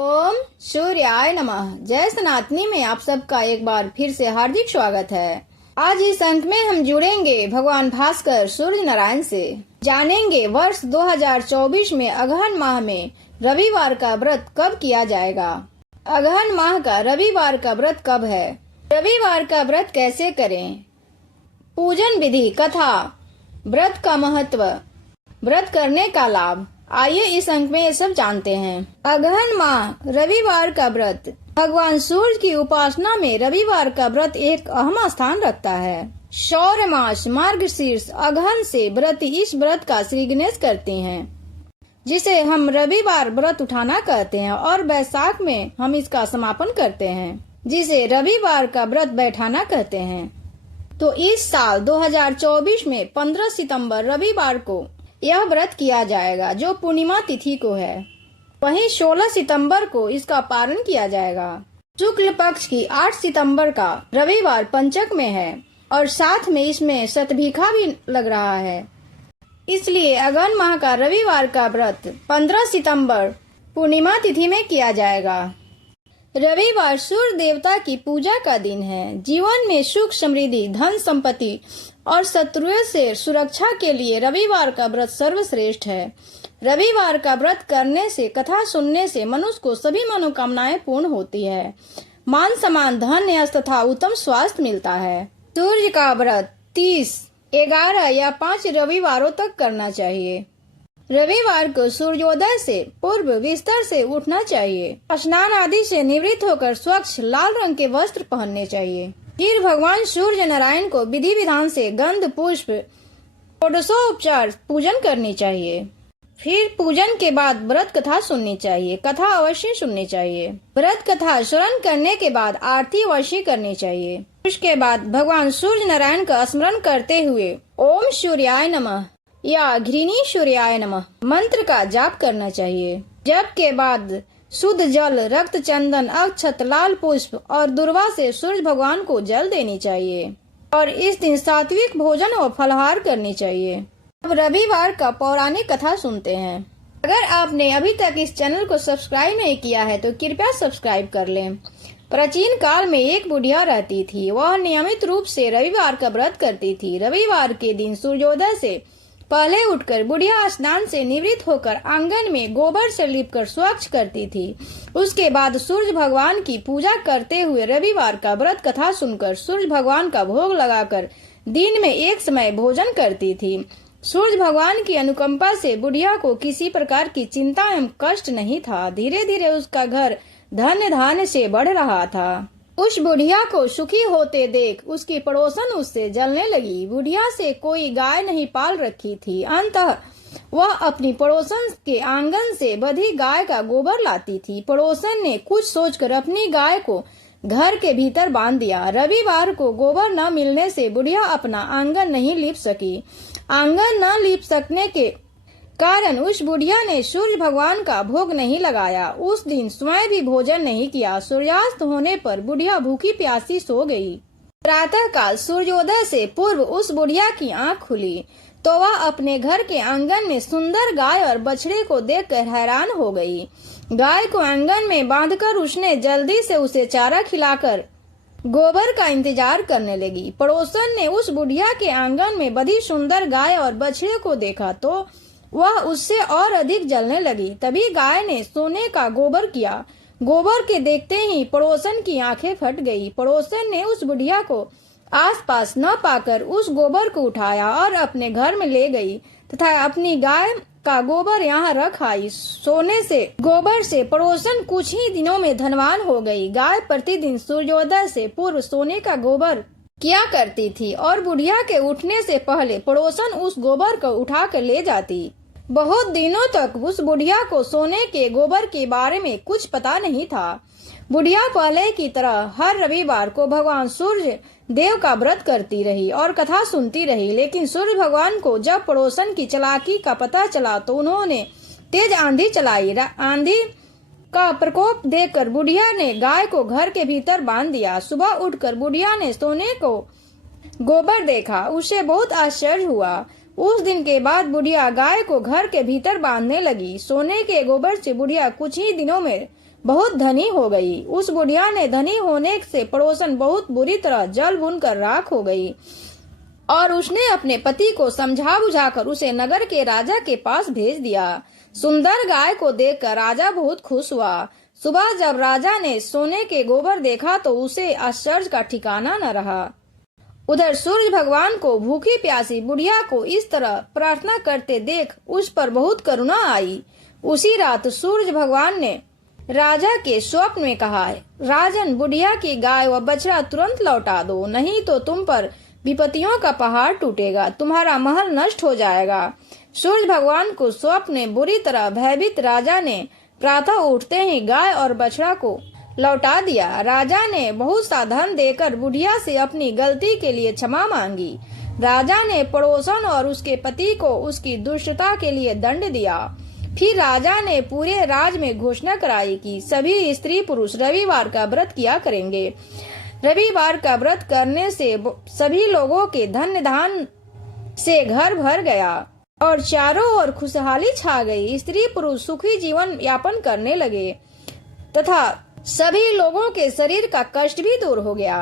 ओम सूर्याय नमः। जय सनातनी में आप सबका एक बार फिर से हार्दिक स्वागत है। आज इस अंक में हम जुड़ेंगे भगवान भास्कर सूर्य नारायण से। जानेंगे वर्ष 2024 में अगहन माह में रविवार का व्रत कब किया जाएगा। अगहन माह का रविवार का व्रत कब है, रविवार का व्रत कैसे करें, पूजन विधि, कथा, व्रत का महत्व, व्रत करने का लाभ। आइए इस अंक में ये सब जानते हैं। अगहन माह रविवार का व्रत। भगवान सूर्य की उपासना में रविवार का व्रत एक अहम स्थान रखता है। सौर मास मार्गशीर्ष अगहन से व्रत इस व्रत का श्री गणेश करते हैं, जिसे हम रविवार व्रत उठाना कहते हैं, और वैशाख में हम इसका समापन करते हैं, जिसे रविवार का व्रत बैठाना कहते हैं। तो इस साल 2024 में 15 सितंबर रविवार को यह व्रत किया जाएगा, जो पूर्णिमा तिथि को है। वहीं 16 सितंबर को इसका पारण किया जाएगा। शुक्ल पक्ष की 8 सितंबर का रविवार पंचक में है, और साथ में इसमें शतभिखा भी लग रहा है। इसलिए अगहन माह का रविवार का व्रत 15 सितंबर पूर्णिमा तिथि में किया जाएगा। रविवार सूर्य देवता की पूजा का दिन है। जीवन में सुख समृद्धि, धन संपत्ति और शत्रुओं से सुरक्षा के लिए रविवार का व्रत सर्वश्रेष्ठ है। रविवार का व्रत करने से, कथा सुनने से मनुष्य को सभी मनोकामनाएं पूर्ण होती है। मान सम्मान, धन, यश तथा उत्तम स्वास्थ्य मिलता है। सूर्य का व्रत 30, 11 या 5 रविवारों तक करना चाहिए। रविवार को सूर्योदय से पूर्व बिस्तर से उठना चाहिए। स्नान आदि से निवृत्त होकर स्वच्छ लाल रंग के वस्त्र पहनने चाहिए। फिर भगवान सूर्य नारायण को विधि विधान से गंध पुष्प षोडशोपचार पूजन करनी चाहिए। फिर पूजन के बाद व्रत कथा सुननी चाहिए। कथा अवश्य सुननी चाहिए। व्रत कथा श्रवण करने के बाद आरती अवश्य करनी चाहिए। उसके बाद भगवान सूर्य नारायण का स्मरण करते हुए ओम सूर्याय नमः या घृणी सूर्याय नमः मंत्र का जाप करना चाहिए। जप के बाद शुद्ध जल, रक्त चंदन, अक्षत, लाल पुष्प और दुर्वा से सूर्य भगवान को जल देनी चाहिए, और इस दिन सात्विक भोजन और फलाहार करनी चाहिए। अब रविवार का पौराणिक कथा सुनते हैं। अगर आपने अभी तक इस चैनल को सब्सक्राइब नहीं किया है तो कृपया सब्सक्राइब कर लें। प्राचीन काल में एक बुढ़िया रहती थी। वह नियमित रूप से रविवार का व्रत करती थी। रविवार के दिन सूर्योदय से पहले उठकर बुढ़िया स्नान से निवृत्त होकर आंगन में गोबर से लीपकर स्वच्छ करती थी। उसके बाद सूर्य भगवान की पूजा करते हुए रविवार का व्रत कथा सुनकर सूर्य भगवान का भोग लगाकर दिन में एक समय भोजन करती थी। सूर्य भगवान की अनुकंपा से बुढ़िया को किसी प्रकार की चिंता एवं कष्ट नहीं था। धीरे धीरे उसका घर धन्य धान्य से बढ़ रहा था। उस बुढ़िया को सुखी होते देख उसकी पड़ोसन उससे जलने लगी। बुढ़िया से कोई गाय नहीं पाल रखी थी। अंततः वह अपनी पड़ोसन के आंगन से बधी गाय का गोबर लाती थी। पड़ोसन ने कुछ सोचकर अपनी गाय को घर के भीतर बांध दिया। रविवार को गोबर न मिलने से बुढ़िया अपना आंगन नहीं लीप सकी। आंगन न लीप सकने के कारण उस बुढ़िया ने सूर्य भगवान का भोग नहीं लगाया। उस दिन स्वयं भी भोजन नहीं किया। सूर्यास्त होने पर बुढ़िया भूखी प्यासी सो गई। प्रातः काल सूर्योदय से पूर्व उस बुढ़िया की आंख खुली तो वह अपने घर के आंगन में सुंदर गाय और बछड़े को देखकर हैरान हो गई। गाय को आंगन में बांधकर उसने जल्दी से उसे चारा खिलाकर गोबर का इंतजार करने लगी। पड़ोसन ने उस बुढ़िया के आंगन में बधी सुंदर गाय और बछड़े को देखा तो वह उससे और अधिक जलने लगी। तभी गाय ने सोने का गोबर किया। गोबर के देखते ही पड़ोसन की आंखें फट गई। पड़ोसन ने उस बुढ़िया को आसपास न पाकर उस गोबर को उठाया और अपने घर में ले गई तथा अपनी गाय का गोबर यहाँ रख आई। सोने से गोबर से पड़ोसन कुछ ही दिनों में धनवान हो गई। गाय प्रतिदिन सूर्योदय से पूर्व सोने का गोबर किया करती थी और बुढ़िया के उठने से पहले पड़ोसन उस गोबर को उठा कर ले जाती। बहुत दिनों तक उस बुढ़िया को सोने के गोबर के बारे में कुछ पता नहीं था। बुढ़िया पहले की तरह हर रविवार को भगवान सूर्य देव का व्रत करती रही और कथा सुनती रही। लेकिन सूर्य भगवान को जब पड़ोसन की चालाकी का पता चला तो उन्होंने तेज आंधी चलाई। आंधी का प्रकोप देखकर बुढ़िया ने गाय को घर के भीतर बांध दिया। सुबह उठकर बुढ़िया ने सोने को गोबर देखा। उसे बहुत आश्चर्य हुआ। उस दिन के बाद बुढ़िया गाय को घर के भीतर बांधने लगी। सोने के गोबर से बुढ़िया कुछ ही दिनों में बहुत धनी हो गई। उस बुढ़िया ने धनी होने से पड़ोसन बहुत बुरी तरह जल भुन कर राख हो गई और उसने अपने पति को समझा बुझाकर उसे नगर के राजा के पास भेज दिया। सुंदर गाय को देखकर राजा बहुत खुश हुआ। सुबह जब राजा ने सोने के गोबर देखा तो उसे आश्चर्य का ठिकाना न रहा। उधर सूर्य भगवान को भूखी प्यासी बुढ़िया को इस तरह प्रार्थना करते देख उस पर बहुत करुणा आई। उसी रात सूर्य भगवान ने राजा के स्वप्न में कहा, राजन, बुढ़िया की गाय व बछड़ा तुरंत लौटा दो, नहीं तो तुम पर विपत्तियों का पहाड़ टूटेगा, तुम्हारा महल नष्ट हो जाएगा। सूर्य भगवान को स्वप्न में बुरी तरह भयभीत राजा ने प्रातः उठते ही गाय और बछड़ा को लौटा दिया। राजा ने बहुत सा धन देकर बुढ़िया से अपनी गलती के लिए क्षमा मांगी। राजा ने पड़ोसन और उसके पति को उसकी दुष्टता के लिए दंड दिया। फिर राजा ने पूरे राज में घोषणा कराई कि सभी स्त्री पुरुष रविवार का व्रत किया करेंगे। रविवार का व्रत करने से सभी लोगों के धन धान से घर भर गया और चारों ओर खुशहाली छा गई। स्त्री पुरुष सुखी जीवन यापन करने लगे तथा सभी लोगों के शरीर का कष्ट भी दूर हो गया।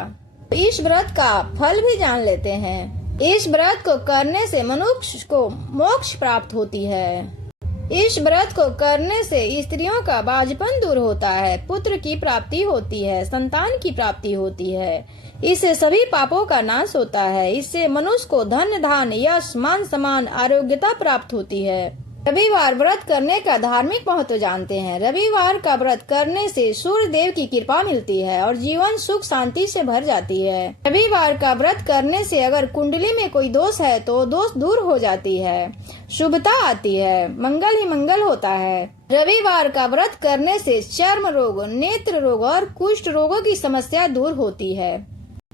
इस व्रत का फल भी जान लेते हैं। इस व्रत को करने से मनुष्य को मोक्ष प्राप्त होती है। इस व्रत को करने से स्त्रियों का बाझपन दूर होता है, पुत्र की प्राप्ति होती है, संतान की प्राप्ति होती है। इससे सभी पापों का नाश होता है। इससे मनुष्य को धन धान यश मान सम्मान आरोग्यता प्राप्त होती है। रविवार व्रत करने का धार्मिक महत्व जानते हैं। रविवार का व्रत करने से सूर्य देव की कृपा मिलती है और जीवन सुख शांति से भर जाती है। रविवार का व्रत करने से अगर कुंडली में कोई दोष है तो दोष दूर हो जाती है, शुभता आती है, मंगल ही मंगल होता है। रविवार का व्रत करने से चर्म रोग, नेत्र रोग और कुष्ठ रोगों की समस्या दूर होती है।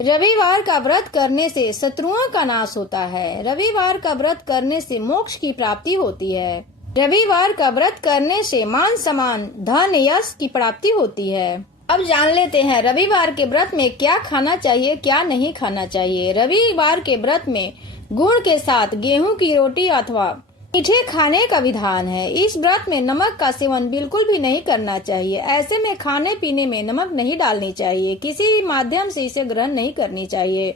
रविवार का व्रत करने से शत्रुओं का नाश होता है। रविवार का व्रत करने से मोक्ष की प्राप्ति होती है। रविवार का व्रत करने से मान सम्मान धन यश की प्राप्ति होती है। अब जान लेते हैं रविवार के व्रत में क्या खाना चाहिए, क्या नहीं खाना चाहिए। रविवार के व्रत में गुड़ के साथ गेहूं की रोटी अथवा मीठे खाने का विधान है। इस व्रत में नमक का सेवन बिल्कुल भी नहीं करना चाहिए। ऐसे में खाने पीने में नमक नहीं डालनी चाहिए, किसी भी माध्यम से इसे ग्रहण नहीं करनी चाहिए।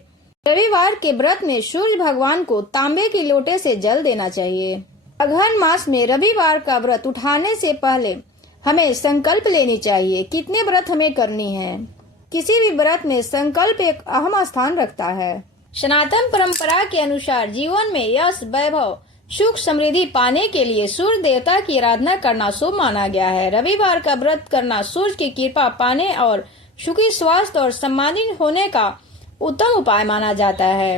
रविवार के व्रत में सूर्य भगवान को तांबे के लोटे से जल देना चाहिए। अगहन मास में रविवार का व्रत उठाने से पहले हमें संकल्प लेनी चाहिए कितने व्रत हमें करनी है। किसी भी व्रत में संकल्प एक अहम स्थान रखता है। सनातन परंपरा के अनुसार जीवन में यश वैभव सुख समृद्धि पाने के लिए सूर्य देवता की आराधना करना शुभ माना गया है। रविवार का व्रत करना सूर्य की कृपा पाने और सुखी स्वास्थ्य और सम्मानित होने का उत्तम उपाय माना जाता है।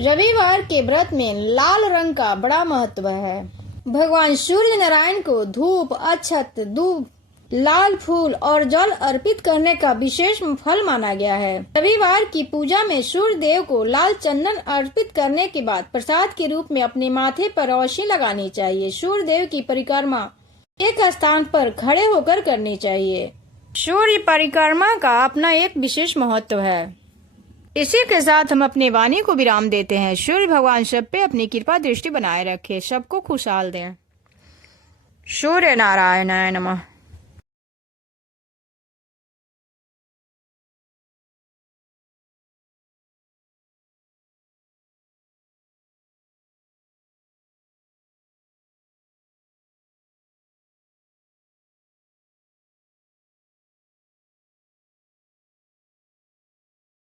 रविवार के व्रत में लाल रंग का बड़ा महत्व है। भगवान सूर्य नारायण को धूप, अक्षत, दूब, लाल फूल और जल अर्पित करने का विशेष फल माना गया है। रविवार की पूजा में सूर्य देव को लाल चंदन अर्पित करने के बाद प्रसाद के रूप में अपने माथे पर रोशनी लगानी चाहिए। सूर्य देव की परिक्रमा एक स्थान पर खड़े होकर करनी चाहिए। सूर्य परिक्रमा का अपना एक विशेष महत्व है। इसी के साथ हम अपने वाणी को विराम देते हैं। सूर्य भगवान सब पे अपनी कृपा दृष्टि बनाए रखे, सबको खुशहाल दें। सूर्य नारायणाय नमः।